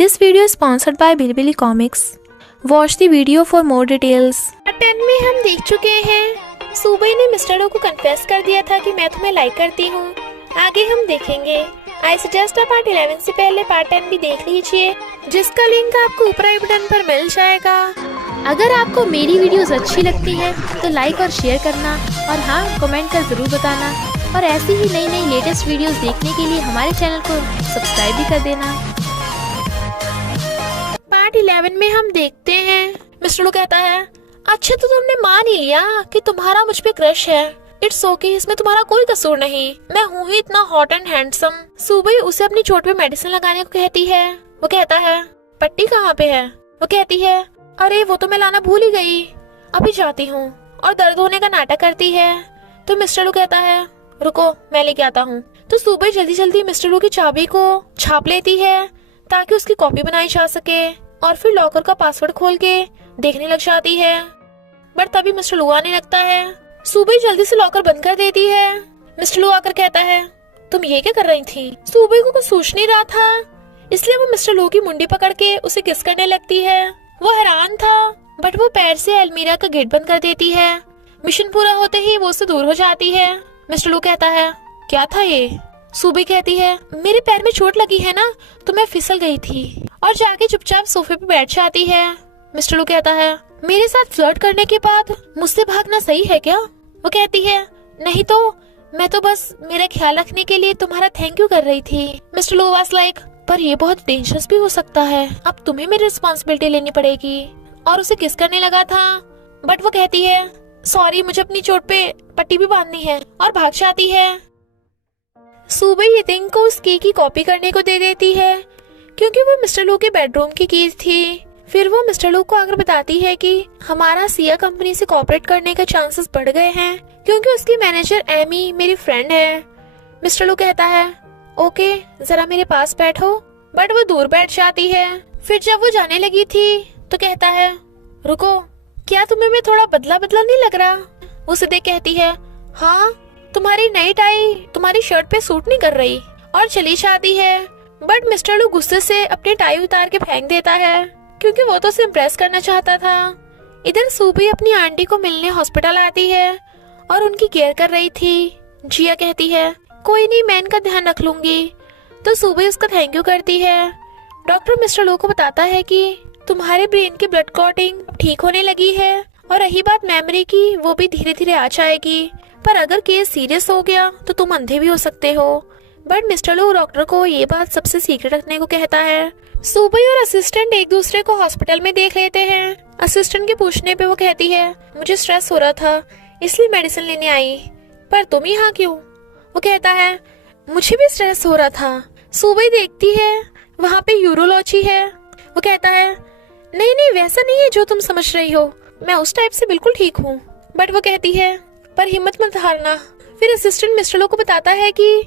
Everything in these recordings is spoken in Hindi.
This video is sponsored by Bilibili Comics. Watch the video for more details. Part 10 में हम देख चुके हैं सुबह ने मिस्टर ओ को कन्फेस कर दिया था कि मैं तुम्हें लाइक करती हूँ। आगे हम देखेंगे। आई सजेस्ट पार्ट 11 से पहले पार्ट 10 भी देख लीजिए, जिसका लिंक आपको ऊपर आई बटन पर मिल जाएगा। अगर आपको मेरी वीडियोस अच्छी लगती है तो लाइक और शेयर करना, और हाँ, कमेंट कर जरूर बताना। और ऐसी ही नई नई लेटेस्ट वीडियोस देखने के लिए हमारे चैनल को सब्सक्राइब भी कर देना। पार्ट 11 में हम देखते हैं मिस्टर लो कहता है, अच्छा तो तुमने मान ही लिया कि तुम्हारा मुझ पे क्रश है। इट्स ओके, इसमें तुम्हारा कोई कसूर नहीं, मैं हूँ ही इतना हॉट एंड हैंडसम। सुबह उसे अपनी चोट पे मेडिसिन लगाने को कहती है। वो कहता है, पट्टी कहाँ पे है? वो कहती है, अरे वो तो मैं लाना भूल ही गई, अभी जाती हूँ। और दर्द होने का नाटक करती है। तो मिस्टर लो कहता है, रुको मैं लेके आता हूँ। तो सुबह जल्दी जल्दी मिस्टर लो की चाबी को छाप लेती है ताकि उसकी कॉपी बनाई जा सके, और फिर लॉकर का पासवर्ड खोल के देखने लग जाती है। बट तभी मिस्टर लू आने लगता है। सुबह जल्दी से लॉकर बंद कर देती है। मिस्टर लू आकर कहता है, तुम ये क्या कर रही थी? सुबह को कुछ सोच नहीं रहा था, इसलिए वो मिस्टर लू की मुंडी पकड़ के उसे किस करने लगती है। वो हैरान था, बट वो पैर से अलमीरा का गेट बंद कर देती है। मिशन पूरा होते ही वो उससे दूर हो जाती है। मिस्टर लू कहता है, क्या था ये? सुबह कहती है, मेरे पैर में चोट लगी है ना, तो मैं फिसल गई थी। और जाके चुपचाप सोफे पे बैठ जाती है। मिस्टर लू कहता है, मेरे साथ फ्लर्ट करने के बाद मुझसे भागना सही है क्या? वो कहती है, नहीं तो मैं तो बस मेरा ख्याल रखने के लिए तुम्हारा थैंक यू कर रही थी। मिस्टर लू वाज लाइक, पर ये बहुत डेंजरस भी हो सकता है, अब तुम्हें मेरी रिस्पॉन्सिबिलिटी लेनी पड़ेगी। और उसे किस करने लगा था, बट वो कहती है, सॉरी मुझे अपनी चोट पे पट्टी भी बांधनी है, और भाग जाती है। सुबह ये थिंग को उस की कॉपी करने को दे देती है, क्योंकि वो मिस्टर लू के बेडरूम की कीज थी। फिर वो मिस्टर लू को आकर बताती है कि हमारा सिया कंपनी से कोऑपरेट करने के चांसेस बढ़ गए हैं, क्योंकि उसकी मैनेजर एमी मेरी फ्रेंड है। मिस्टर लू कहता है, ओके जरा मेरे पास बैठो, बट वो दूर बैठ जाती है। फिर जब वो जाने लगी थी तो कहता है, रुको, क्या तुम्हें मैं थोड़ा बदला बदला नहीं लग रहा? उसे देख कहती है, हाँ तुम्हारी नई टाई तुम्हारी शर्ट पे सूट नहीं कर रही, और चली जाती है। बट मिस्टर लू गुस्से से अपनी टाई उतार के फेंक देता है, क्योंकि वो तो उसे इम्प्रेस करना चाहता था। इधर सुबह अपनी आंटी को मिलने हॉस्पिटल आती है और उनकी केयर कर रही थी। जिया कहती है, कोई नहीं मैं इनका ध्यान रख लूंगी। तो सुबह उसका थैंक यू करती है। डॉक्टर मिस्टर लू को बताता है कि तुम्हारे ब्रेन की ब्लड क्लॉटिंग ठीक होने लगी है, और रही बात मेमोरी की, वो भी धीरे धीरे आ जाएगी, पर अगर केस सीरियस हो गया तो तुम अंधे भी हो सकते हो। बट मिस्टर लू डॉक्टर को ये बात सबसे सीक्रेट रखने को कहता है। सुबह और असिस्टेंट एक दूसरे को हॉस्पिटल में देख लेते हैं। असिस्टेंट के पूछने पे वो कहती है, मुझे स्ट्रेस हो रहा था इसलिए मेडिसिन लेने आई, पर तुम यहाँ क्यों? वो कहता है, मुझे भी स्ट्रेस हो रहा था। सुबह देखती है वहाँ पे यूरोलॉजी है। वो कहता है, नहीं नहीं वैसा नहीं है जो तुम समझ रही हो, मैं उस टाइप से बिल्कुल ठीक हूँ। बट वो कहती है, पर हिम्मत मत हारना। फिर असिस्टेंट मिस्टर लू को बताता है कि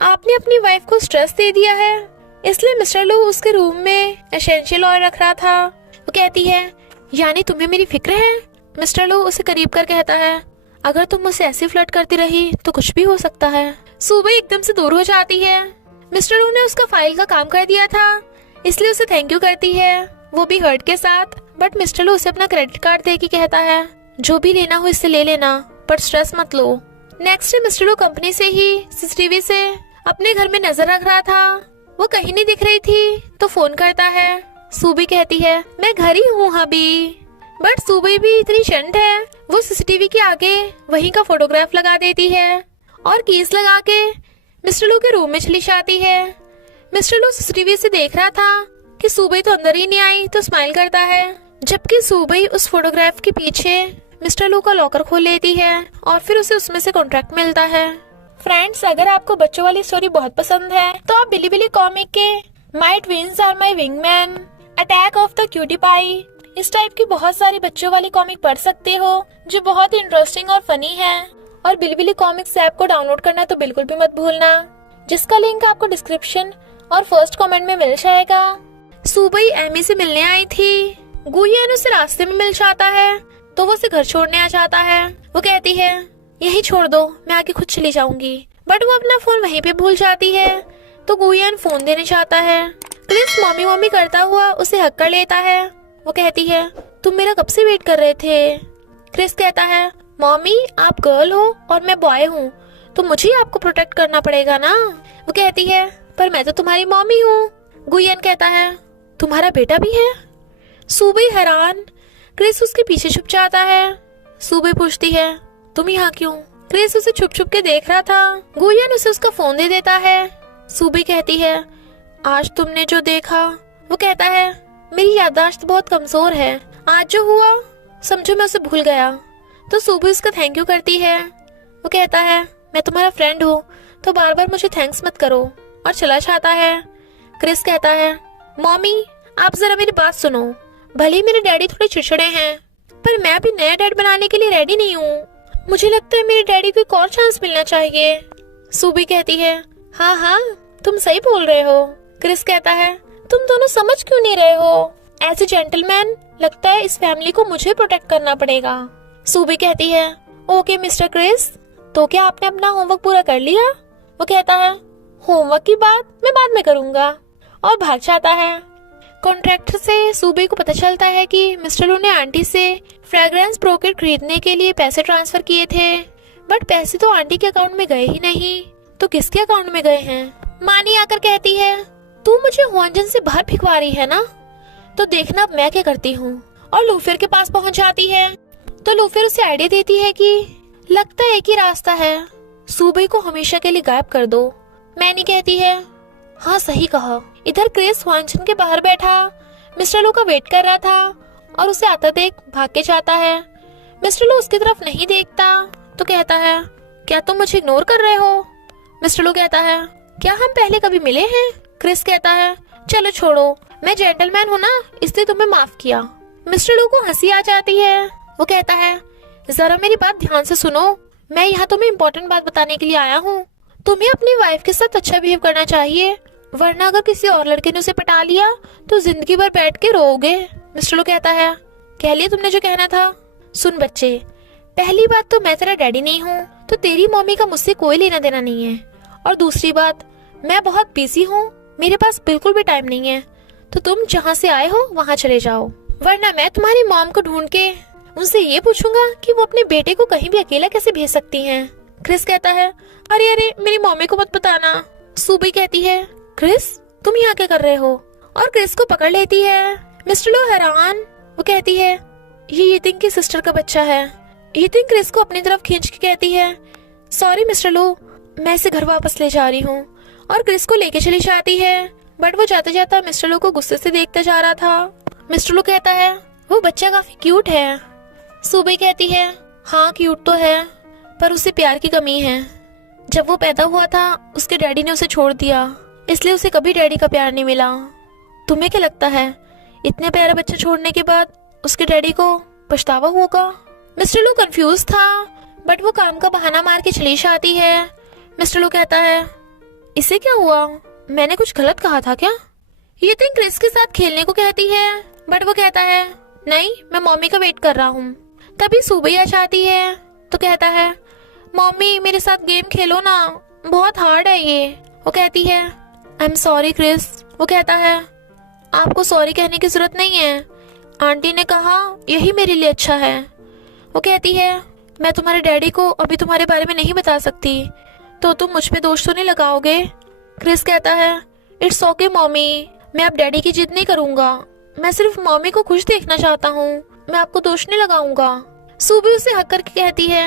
आपने अपनी वाइफ को स्ट्रेस दे दिया है, इसलिए मिस्टर लू उसके रूम में एसेंशियल ऑयल रख रहा था। वो कहती है, यानी तुम्हें मेरी फिक्र है? मिस्टर लू उसे करीब कर कहता है, अगर तुम मुझसे ऐसे फ्लर्ट करती रही तो कुछ भी हो सकता है। सुबह एकदम से दूर हो जाती है। मिस्टर लू ने उसका फाइल का काम कर दिया था, इसलिए उसे थैंक यू करती है, वो भी हर्ट के साथ। बट मिस्टर लू उसे अपना क्रेडिट कार्ड दे के कहता है, जो भी लेना हो इससे ले लेना, पर स्ट्रेस मत लो। नेक्स्ट डे मिस्टर लू कंपनी से ही सीसीटीवी से अपने घर में नजर रख रहा था। वो कहीं नहीं दिख रही थी तो फोन करता है। सुबह कहती है, मैं घर ही हूँ अभी। बट सुबह भी इतनी चंट है, वो सीसीटीवी के आगे वहीं का फोटोग्राफ लगा देती है और कीज लगा के मिस्टर लू के रूम में चली जाती है। मिस्टर लू सीसीटीवी से देख रहा था कि सुबह तो अंदर ही नहीं आई, तो स्माइल करता है, जबकि सुबह उस फोटोग्राफ के पीछे मिस्टर लू का लॉकर खोल लेती है, और फिर उसे उसमें से कॉन्ट्रैक्ट मिलता है। फ्रेंड्स, अगर आपको बच्चों वाली स्टोरी बहुत पसंद है तो आप बिलीबिली कॉमिक के my twins are my wingman, attack of the cutie pie, इस टाइप की बहुत सारी बच्चों वाली कॉमिक पढ़ सकते हो, जो बहुत इंटरेस्टिंग और फनी है। और बिलीबिली कॉमिक्स ऐप को डाउनलोड करना तो बिल्कुल भी मत भूलना, जिसका लिंक आपको डिस्क्रिप्शन और फर्स्ट कमेंट में मिल जाएगा। सुबह एमी से मिलने आई थी। गुयन उसे रास्ते में मिल जाता है, तो वो उसे घर छोड़ने आ जाता है। वो कहती है, यही छोड़ दो, मैं आगे खुद चली जाऊंगी। बट वो अपना फोन वहीं पे भूल जाती है, तो गुयन फोन देने चाहता है। क्रिस मम्मी मम्मी करता हुआ उसे हक कर लेता है। वो कहती है, तुम मेरा कब से वेट कर रहे थे? क्रिस कहता है, मम्मी आप गर्ल हो और मैं बॉय हूँ, तो मुझे आपको प्रोटेक्ट करना पड़ेगा ना। वो कहती है, पर मैं तो तुम्हारी मम्मी हूँ। गुयन कहता है, तुम्हारा बेटा भी है? सूबी हैरान। क्रिस उसके पीछे छुप जाता है। सूबी पूछती है, तुम यहाँ क्यों? क्रिस उसे छुप छुप के देख रहा था। गुयन उसे उसका फोन दे देता है। सूबी कहती है, आज तुमने जो देखा। वो कहता है, मेरी याददाश्त बहुत कमजोर है, आज जो हुआ समझो मैं उसे भूल गया। तो सूबी उसका थैंक यू करती है। वो कहता है, मैं तुम्हारा फ्रेंड हूँ तो बार बार मुझे थैंक्स मत करो, और चला जाता है। क्रिस कहता है, मम्मी आप जरा मेरी बात सुनो, भले ही मेरे डैडी थोड़े चिड़चिड़े हैं, पर मैं अभी नया डैड बनाने के लिए रेडी नहीं हूँ। मुझे लगता है मेरे डैडी को एक और चांस मिलना चाहिए। सूबी कहती है, हाँ हाँ तुम सही बोल रहे हो। क्रिस कहता है, तुम दोनों समझ क्यों नहीं रहे हो? एज ए जेंटलमैन लगता है इस फैमिली को मुझे प्रोटेक्ट करना पड़ेगा। सूबी कहती है, ओके मिस्टर क्रिस, तो क्या आपने अपना होमवर्क पूरा कर लिया? वो कहता है, होमवर्क की बात मैं बाद में करूंगा, और भाग जाता है। कॉन्ट्रैक्टर से सूबी को पता चलता है कि मिस्टर लू ने आंटी से फ्रेग्रेंस ब्रोकेट खरीदने के लिए पैसे ट्रांसफर किए थे, बट पैसे तो आंटी के अकाउंट में गए ही नहीं, तो किसके अकाउंट में गए हैं? मानी आकर कहती है, तू मुझे हुआंजन से बाहर भिगवा रही है ना, तो देखना अब मैं क्या करती हूँ। और लूफिर के पास पहुंच जाती है, तो लूफिर उसे आइडिया देती है कि लगता है एक ही रास्ता है, सूबी को हमेशा के लिए गायब कर दो। मैनी कहती है, हाँ सही कहा। इधर क्रिस हुआंजन के बाहर बैठा मिस्टर लू का वेट कर रहा था, और उसे आता देख भाग के जाता है। मिस्टर लू उसकी तरफ नहीं देखता, तो कहता है, क्या तुम मुझे इग्नोर कर रहे हो? मिस्टर लू कहता है, क्या हम पहले कभी मिले हैं? क्रिस कहता है, चलो छोड़ो, मैं जेंटलमैन हूँ ना, इसलिए तुम्हें माफ किया। मिस्टर लू को हंसी आ जाती है। वो कहता है, जरा मेरी बात ध्यान से सुनो, मैं यहाँ तुम्हें इम्पोर्टेंट बात बताने के लिए आया हूँ। तुम्हें अपनी वाइफ के साथ अच्छा बिहेव करना चाहिए, वरना अगर किसी और लड़के ने उसे पटा लिया तो जिंदगी भर बैठ के रोओगे। मिस्टर लू कहता है, कह लिया तुमने जो कहना था। सुन बच्चे, पहली बात तो मैं तेरा डैडी नहीं हूँ, तो तेरी मम्मी का मुझसे कोई लेना देना नहीं है, और दूसरी बात मैं बहुत बिजी हूँ, मेरे पास बिल्कुल भी टाइम नहीं है, तो तुम जहाँ से आए हो वहाँ चले जाओ, वरना मैं तुम्हारी मॉम को ढूंढ के उनसे ये पूछूंगा कि वो अपने बेटे को कहीं भी अकेला कैसे भेज सकती हैं। क्रिस कहता है, अरे अरे मेरी मम्मी को मत बताना। सूबी कहती है, क्रिस तुम यहाँ क्या कर रहे हो? और क्रिस को पकड़ लेती है। मिस्टर लू हैरान। वो कहती है, ये यितिंग की सिस्टर का बच्चा है। यितिंग क्रिस को अपनी तरफ खींच के कहती है, सॉरी मिस्टर लू, मैं इसे घर वापस ले जा रही हूँ, और क्रिस को लेके चली जाती है। बट वो जाते जाता मिस्टर लू को गुस्से से देखता जा रहा था। मिस्टर लू कहता है, वो बच्चा काफी क्यूट है। सूबी कहती है, हाँ क्यूट तो है, पर उसे प्यार की कमी है। जब वो पैदा हुआ था उसके डैडी ने उसे छोड़ दिया, इसलिए उसे कभी डैडी का प्यार नहीं मिला। तुम्हें क्या लगता है इतने प्यारा बच्चा छोड़ने के बाद उसके डैडी को पछतावा होगा? मिस्टर लू कंफ्यूज था, बट वो काम का बहाना मार के चली जाती है। मिस्टर लू कहता है, इसे क्या हुआ? मैंने कुछ गलत कहा था क्या? ये थिंग क्रिस के साथ खेलने को कहती है, बट वो कहता है, नहीं मैं मम्मी का वेट कर रहा हूँ। तभी सूबी आ जाती है, तो कहता है, मम्मी मेरे साथ गेम खेलो ना, बहुत हार्ड है ये। वो कहती है, आई एम सॉरी क्रिस। वो कहता है, आपको सॉरी कहने की जरूरत नहीं है, आंटी ने कहा यही मेरे लिए अच्छा है। वो कहती है, मैं तुम्हारे डैडी को अभी तुम्हारे बारे में नहीं बता सकती, तो तुम मुझ पे दोष तो नहीं लगाओगे? क्रिस कहता है, इट्स ओके मम्मी, मैं अब डैडी की जिद नहीं करूंगा, मैं सिर्फ मम्मी को खुश देखना चाहता हूँ, मैं आपको दोष नहीं लगाऊंगा। सूबी उसे हक करके कहती है,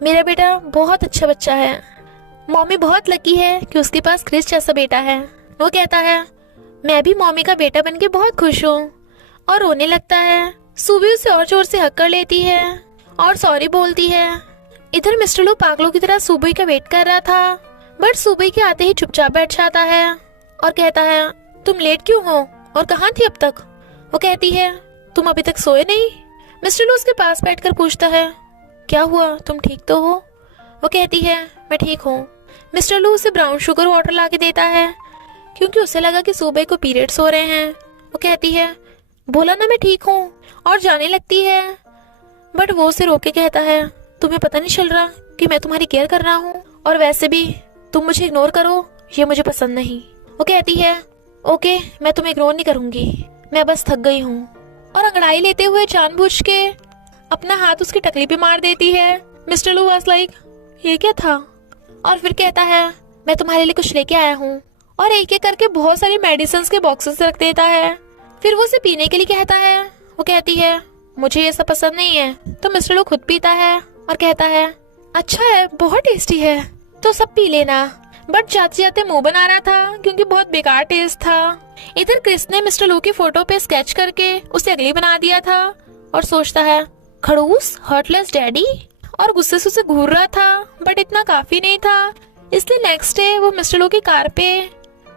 मेरा बेटा बहुत अच्छा बच्चा है, मम्मी बहुत लकी है कि उसके पास क्रिस जैसा बेटा है। वो कहता है, मैं भी मम्मी का बेटा बनके बहुत खुश हूँ, और रोने लगता है। सूबी उसे और जोर से हक कर लेती है और सॉरी बोलती है। इधर मिस्टर लू पागलों की तरह सूबी का वेट कर रहा था, बट सूबी के आते ही चुपचाप बैठ जाता है और कहता है, तुम लेट क्यों हो और कहाँ थी अब तक? वो कहती है, तुम अभी तक सोए नहीं? मिस्टर लू उसके पास बैठकर पूछता है, क्या हुआ, तुम ठीक तो हो? वो कहती है, मैं ठीक हूँ। मिस्टर लू उसे ब्राउन शुगर वाटर ला के देता है, क्योंकि उसे लगा कि सूबे को पीरियड्स हो रहे हैं। वो कहती है, बोला ना मैं ठीक हूँ, और जाने लगती है। बट वो उसे रोक के कहता है, तुम्हें पता नहीं चल रहा कि मैं तुम्हारी केयर कर रहा हूँ, और वैसे भी तुम मुझे इग्नोर करो ये मुझे पसंद नहीं। वो कहती है, ओके, मैं तुम्हें इग्नोर नहीं करूंगी, मैं बस थक गई हूँ। और अंगड़ाई लेते हुए जानबूझ के अपना हाथ उसकी टकली पे मार देती है। मिस्टर लू वाज लाइक, ये क्या था? और फिर कहता है, मैं तुम्हारे लिए कुछ लेके आया हूँ, और एक एक करके बहुत सारी मेडिसिन के बॉक्सेस रख देता है। फिर वो उसे पीने के लिए कहता है। वो कहती है, मुझे ये सब पसंद नहीं है। तो मिस्टर लू खुद पीता है और कहता है, अच्छा है, बहुत टेस्टी है, तो सब पी लेना। बट जाते जाते मुंह बना रहा था क्योंकि बहुत बेकार टेस्ट था। इधर क्रिस ने मिस्टर लू की फोटो पे स्केच करके उसे अगली बना दिया था और सोचता है, खड़ूस, हर्टलेस डैडी, और गुस्से से उसे घूर रहा था। बट इतना काफी नहीं था, इसलिए नेक्स्ट डे वो मिस्टर लू की कार पे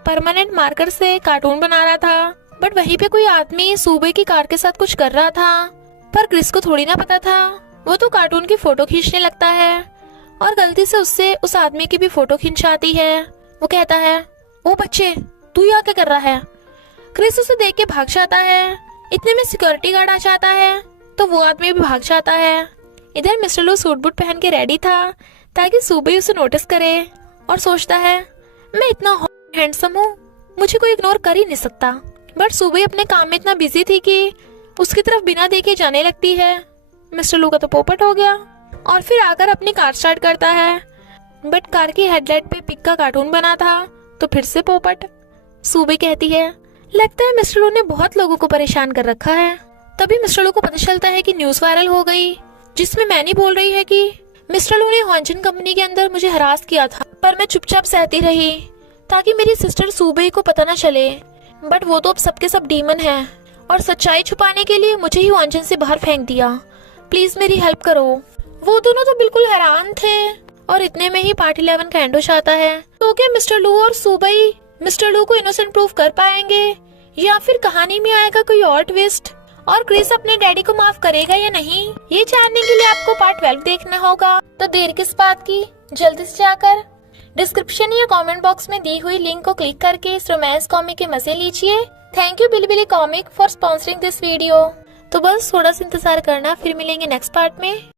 परमानेंट मार्कर से कार्टून बना रहा था। बट वहीं पे कोई आदमी सूबे की कार के साथ कुछ कर रहा था, पर क्रिस को थोड़ी ना पता था। वो तो कार्टून की फोटो खींचने लगता है और गलती से उससे उस आदमी की भी फोटो खींचाती है। वो कहता है, ओ बच्चे, तू यहाँ क्या कर रहा है? क्रिस उसे देख के भाग जाता है। इतने में सिक्योरिटी गार्ड आ जाता है तो वो आदमी भी भाग जाता है। इधर मिस्टर लू सूट बूट पहन के रेडी था ताकि सूबे उसे नोटिस करे, और सोचता है, मैं इतना हैंडसम हूँ, मुझे कोई इग्नोर कर ही नहीं सकता। बट सूबे अपने काम में इतना बिजी थी कि उसकी तरफ बिना देखे जाने लगती है। मिस्टर लू का तो पोपट हो गया और फिर आकर अपनी कार स्टार्ट करता है। बट कार की हेडलाइट पे पिग का कार्टून बना था तो फिर से पोपट। सूबे कहती है, लगता है मिस्टर लू ने बहुत लोगों को परेशान कर रखा है। तभी मिस्टर लू को पता चलता है कि न्यूज वायरल हो गई जिसमें मैनी बोल रही है कि मिस्टर लू ने हॉन्जन कंपनी के अंदर मुझे हरास किया था, पर मैं चुपचाप सहती रही ताकि मेरी सिस्टर सूबे को पता न चले। बट वो तो अब सबके सब डीमन है और सच्चाई छुपाने के लिए मुझे ही हॉन्जन से बाहर फेंक दिया, प्लीज मेरी हेल्प करो। वो दोनों तो बिल्कुल हैरान थे और इतने में ही पार्ट 11 का एंड हो जाता है। तो क्या मिस्टर लू और सूबई मिस्टर लू को इनोसेंट प्रूफ कर पाएंगे या फिर कहानी में आएगा कोई और ट्विस्ट, और क्रिस अपने डैडी को माफ करेगा या नहीं, ये जानने के लिए आपको पार्ट 12 देखना होगा। तो देर किस बात की, जल्दी से जाकर डिस्क्रिप्शन या कमेंट बॉक्स में दी हुई लिंक को क्लिक करके इस रोमांस कॉमिक के मजे लीजिए। Thank you Bilibili comic for sponsoring this video. तो बस थोड़ा सा इंतजार करना, फिर मिलेंगे नेक्स्ट पार्ट में।